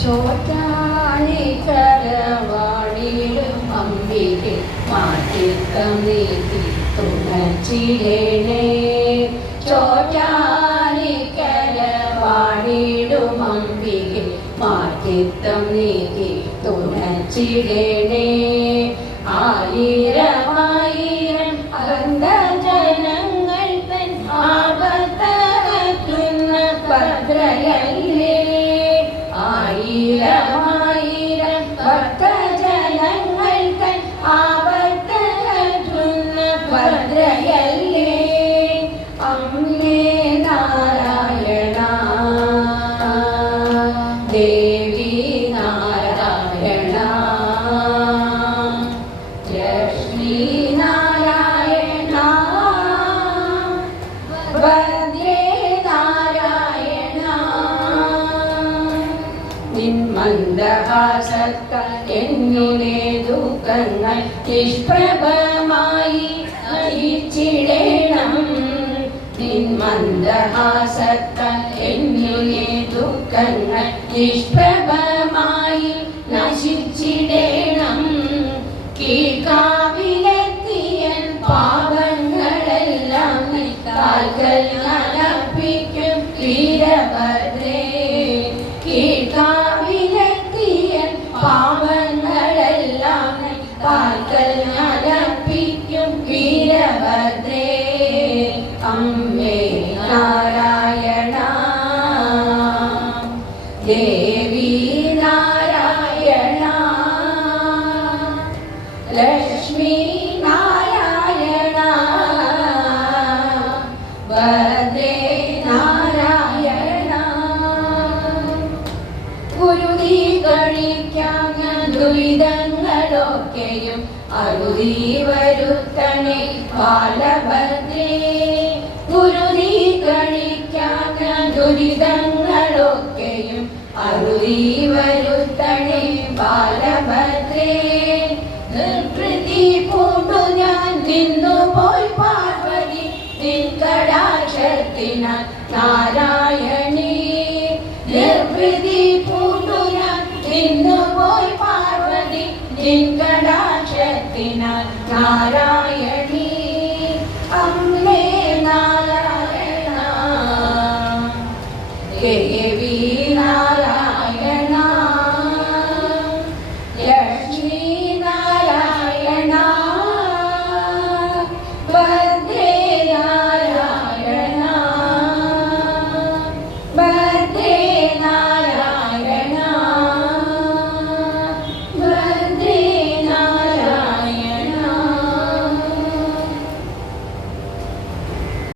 ചോറ്റാനിക്കരവാണിടും അമ്പികെ മാറ്റിത്തം നീക്കി തുണച്ചിടണേ. ചോറ്റാനിക്കരവാണിടും അമ്പികെ മാറ്റിത്തം നീക്കി തുണച്ചിടണേ. ആയിരമായിരം അന്ധജനങ്ങൾ തൻ ആപത്തകറ്റുന്ന ഭദ്രയല്ലേ. ആയിരമായിരം ഭക്തജനങ്ങൾ തൻ ആപത്തകറ്റുന്ന ഭദ്രയല്ലേ. അമ്മേ നാരായണ ദേവി നാരായണ ലക്ഷ്മി നാരായണ ഭദ്രേ നാരായണ. നിന്മന്ദഹാസത്താൽ എന്നുടെ ദുഃഖങ്ങൾ നിഷ്പ്രഭമായി നയിച്ചിടണം. നിന്മന്ദഹാസത്താൽ എന്നുടെ ദുഃഖങ്ങൾ നിഷ്പ്രഭമായി നശിച്ചിടണം. കീഴ്ക്കാവിലെത്തിയൻ പാപങ്ങളെല്ലാം കാൽക്കൽ നടപ്പിക്കും വീരഭദ്രേ. കീഴ്ക്കാവിലെത്തിയൻ പാപങ്ങളെല്ലാം കാൽക്കൽ നടപ്പിക്കും വീരഭദ്രേ. അമ്മേ നാരായണ ദേവി നാരായണ ലക്ഷ്മി നാരായണ ഭദ്രേ നാരായണ. ഗുരുതി കഴിക്കാഞ്ഞ ദുരിതങ്ങളൊക്കെയും അരുതി വരുത്തണേ ബാലഭദ്രേ. ഗുരുതി കഴിക്കാഞ്ഞ ദുരിതങ്ങളൊക്കെയും അരുതി വരുത്തണേ ബാലഭദ്രേ. നിർവൃതി പൂണ്ടു ഞാൻ നിന്നുപോയി പാർവതി നിൻ കടാക്ഷത്തിനാൽ നാരായണീ. നിർവൃതി പൂണ്ടു ഞാൻ നിന്നുപോയി പാർവതി നിൻ കടാക്ഷത്തിനാൽ നാരായണീ. അമ്മേ നാരായണ ദേവി നാരായണ ലക്ഷ്മി നാരായണ ഭദ്രേ നാരായണ.